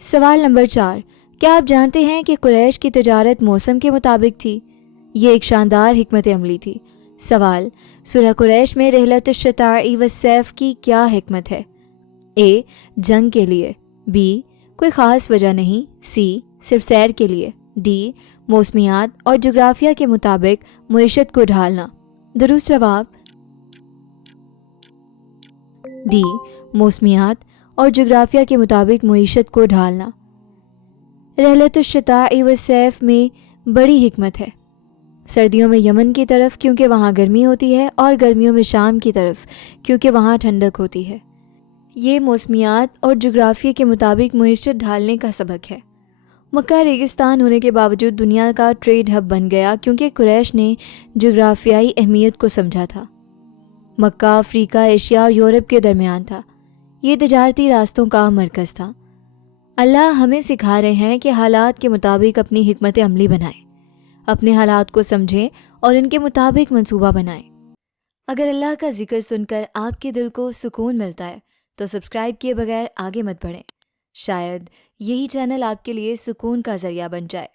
سوال نمبر 4، کیا آپ جانتے ہیں کہ قریش کی تجارت موسم کے مطابق تھی؟ یہ ایک شاندار حکمت عملی تھی۔ سوال، سورہ قریش میں رحلۃ الشتاء والصیف کی کیا حکمت ہے؟ اے، جنگ کے لیے، بی، کوئی خاص وجہ نہیں، سی، صرف سیر کے لیے، ڈی، موسمیات اور جغرافیہ کے مطابق معیشت کو ڈھالنا۔ درست جواب ڈی، موسمیات اور جغرافیہ کے مطابق معیشت کو ڈھالنا۔ رحلۃ الشتاء والصیف میں بڑی حکمت ہے۔ سردیوں میں یمن کی طرف کیونکہ وہاں گرمی ہوتی ہے، اور گرمیوں میں شام کی طرف کیونکہ وہاں ٹھنڈک ہوتی ہے۔ یہ موسمیات اور جغرافیے کے مطابق معیشت ڈھالنے کا سبق ہے۔ مکہ ریگستان ہونے کے باوجود دنیا کا ٹریڈ ہب بن گیا کیونکہ قریش نے جغرافیائی اہمیت کو سمجھا تھا۔ مکہ افریقہ، ایشیا اور یورپ کے درمیان تھا۔ یہ تجارتی راستوں کا مرکز تھا۔ اللہ ہمیں سکھا رہے ہیں کہ حالات کے مطابق اپنی حکمت عملی بنائیں، اپنے حالات کو سمجھیں اور ان کے مطابق منصوبہ بنائیں۔ اگر اللہ کا ذکر سن کر آپ کے دل کو سکون ملتا ہے تو سبسکرائب کیے بغیر آگے مت بڑھیں۔ شاید یہی چینل آپ کے لیے سکون کا ذریعہ بن جائے۔